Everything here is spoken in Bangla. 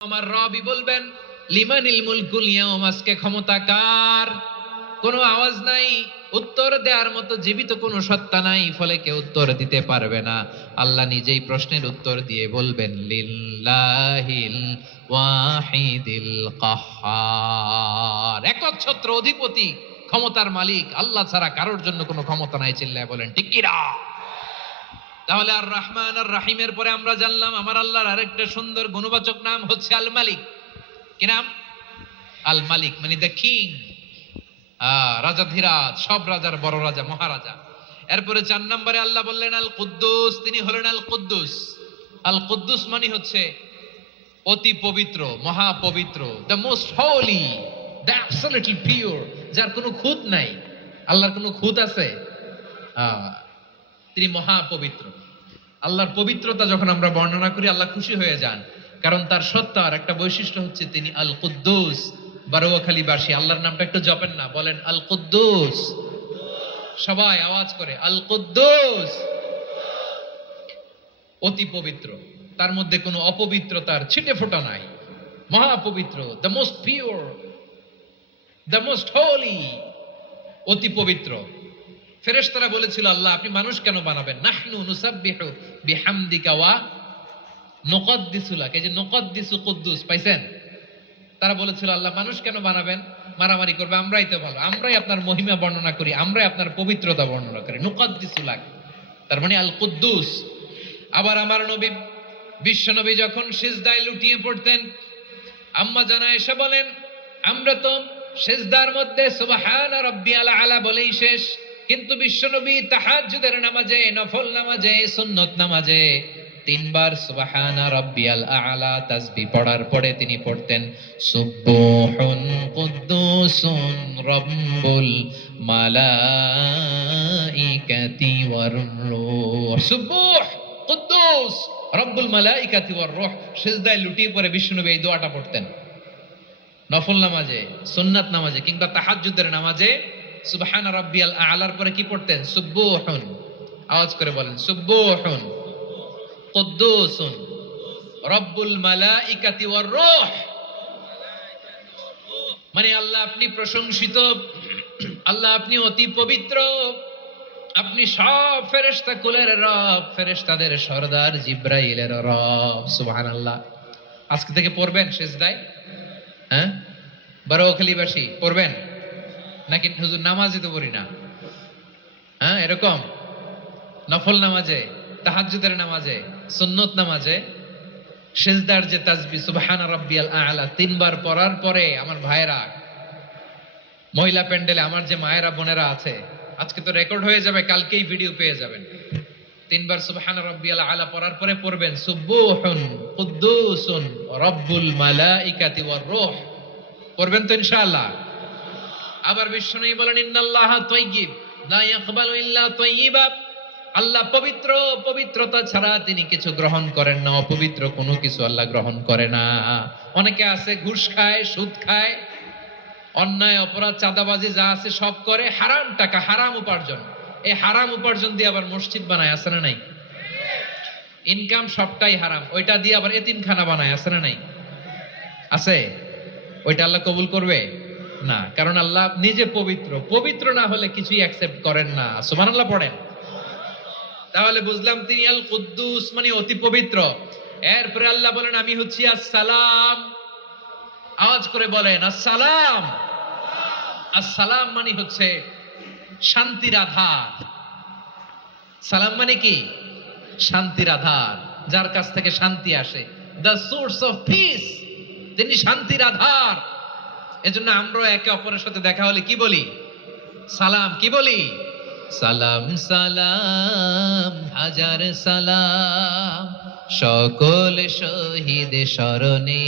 আমার রবি বলবেন লিমানিল মুলকুল ইয়াউম, আজকে ক্ষমতা কার? কোনো আওয়াজ নাই, উত্তর দেওয়ার মতো জীবিত কোনো সত্তা নাই, ফলে কেউ উত্তর দিতে পারবে না। আল্লাহ নিজেই প্রশ্নের উত্তর দিয়ে বলবেন লিল্লাহিল ওয়াহিদিল কাহ্হার, একচ্ছত্র অধিপতি ক্ষমতার মালিক আল্লাহ ছাড়া কারোর জন্য কোনো ক্ষমতা নাই। চিল্লায় বলেন ঠিক কি না? তাহলে আর রহমান আর রাহিমের পরে আমরা জানলাম আমার আল্লাহর আরেকটা সুন্দর গুণবাচক নাম হচ্ছে আল মালিক। কি নাম? আল মালিক, মানে দ্য কিং, রাজাধিরাজ, সব রাজার বড় রাজা, মহারাজা। এরপরে 4 নম্বরে আল্লাহ বললেন আল কুদ্দুস, তিনি হলেন আল কুদ্দুস। আল কুদ্দুস মানে হচ্ছে অতি পবিত্র, মহাপবিত্র, the most holy, the absolutely pure, যার কোনো খুঁত নাই। আল্লাহর কোনো খুঁত আছে? তিনি মহাপবিত্র। আল্লাহর পবিত্রতা যখন আমরা বর্ণনা করি আল্লাহ খুশি হয়ে যান, কারণ তার সত্তার একটা বৈশিষ্ট্য হচ্ছে তিনি আল কুদ্দুস। বারোয়াখালীবাসী আল্লাহর নামটা একটু জপেন না, বলেন আল কুদ্দুস, সবাই আওয়াজ করে আল কুদ্দুস। অতি পবিত্র, তার মধ্যে কোনো অপবিত্রতার ছিটে ফোঁটা নাই, মহাপবিত্র, the most pure, the most holy, অতি পবিত্র। ফেরেশতারা বলেছিল আল্লাহ আপনি মানুষ কেন বানাবেন? নাহনু নুসাব্বিহু বিহামদিকা ওয়া নুকদ্দিসু লাক, এই যে নুকদ্দিসু কুদ্দুস পাইছেন? তারা বলেছিল আল্লাহ মানুষ কেন বানাবেন? মারামারি করবে, আমরাই তো ভালো, আমরাই আপনার মহিমা বর্ণনা করি, আমরাই আপনার পবিত্রতা বর্ণনা করি। নুকদ্দিসু লাক, তার মানে আল কুদ্দুস। আবার আমার নবী, বিশ্ব নবী যখন সিজদায় লুটিয়ে পড়তেন, আম্মা জানা এসে বলেন আমরা তো সিজদার মধ্যে সুবহান রাব্বিয়াল আলা বলেই শেষ, কিন্তু বিশ্বনবী তাহাজ্জুদের নামাজে, নফল নামাজে, সুন্নত নামাজে 3 বার সুবহানা রাব্বিয়াল আলা তাসবিহ পড়ার পরে তিনি পড়তেন সুবহুন কুদ্দুসুন রাব্বুল মালাইকাতি ওয়ার রূহ। সুবহ কুদ্দুস রব্বুল মালাইকাতি ওয়ার রূহ। সিজদায় লুটিয়ে পড়ে বিশ্বনবী এই দোয়াটা পড়তেন। নফল নামাজে, সুন্নাত নামাজে কিংবা তাহাজ্জুদের নামাজে সুবহানা রাব্বিয়াল আলার পরে কি পড়তেন? সুবহুন, আওয়াজ করে বলেন সুবহুন কুদ্দুসুন রব্বুল মালাইকাতি ওয়ার রূহ। মানে আল্লাহ আপনি প্রশংসিত, আল্লাহ আপনি অতি পবিত্র, আপনি সব ফেরেশতা কুলের রব, ফেরেশতাদের সরদার জিবরাইলের রব। সুবহানাল্লাহ। আজকে থেকে পড়বেন সিজদায়? হ্যাঁ, বারোয়াখালীবাসী পড়বেন নাকি? হুজুর নামাজে তো পড়ি না। হ্যাঁ, এরকম নফল নামাজে, তাহাজ্জুদের নামাজে, সুন্নত নামাজে সিজদার যে তাসবিহ সুবহান রাব্বিয়াল আলা 3 বার পড়ার পরে আমার ভাইরা, মহিলা প্যান্ডেলে আমার যে মায়েরা বোনেরা আছে, আজকে তো রেকর্ড হয়ে যাবে, কালকেই ভিডিও পেয়ে যাবেন। 3 বার সুবহান রাব্বিয়াল আলা পড়ার পরে পড়বেন সুবহুন কুদ্দুসুন রব্বুল মালাইকাতি ওয়ার রূহ। পড়বেন তো ইনশাআল্লাহ? আবার বিশ্বনবী বলেন ইন্নাল্লাহা তাইয়্যিব লা ইয়াকবালু ইল্লা তাইয়্যিবা, আল্লাহ পবিত্র, পবিত্রতা ছাড়া তিনি কিছু গ্রহণ করেন না, অপবিত্র কোনো কিছু আল্লাহ গ্রহণ করে না। অনেকে আছে ঘুষ খায়, সুদ খায়, অন্যায় অপরাধ চাঁদাবাজি যা আছে সব করে, হারাম টাকা, হারাম উপার্জন। এই হারাম উপার্জন দিয়ে আবার মসজিদ বানায়, আছে না নাই? ইনকাম সবটাই হারাম, ওইটা দিয়ে আবার এতিমখানা বানায়, আছে না নাই? আছে। ওইটা আল্লাহ কবুল করবে না, কারণ আল্লাহ নিজে পবিত্র, পবিত্র না হলে কিছুই অ্যাকসেপ্ট করেন না। সুবহানাল্লাহ পড়েন। তাহলে বুঝলাম তিনি আল কুদ্দুস মানে অতি পবিত্র। এরপরে আল্লাহ বলেন আমি হচ্ছি আসসালাম। আওয়াজ করে বলেন আসসালাম। আসসালাম মানে হচ্ছে শান্তির আধার। সালাম মানে কি? শান্তির আধার, যার কাছ থেকে শান্তি আসে, দ্য সোর্স অফ পিস, তিনি শান্তির আধার। এজন্য আমরা একে অপরের সাথে দেখা হলে কি বলি? সালাম। কি বলি? সালাম সালাম হাজার সালাম সকল শহীদ স্মরণে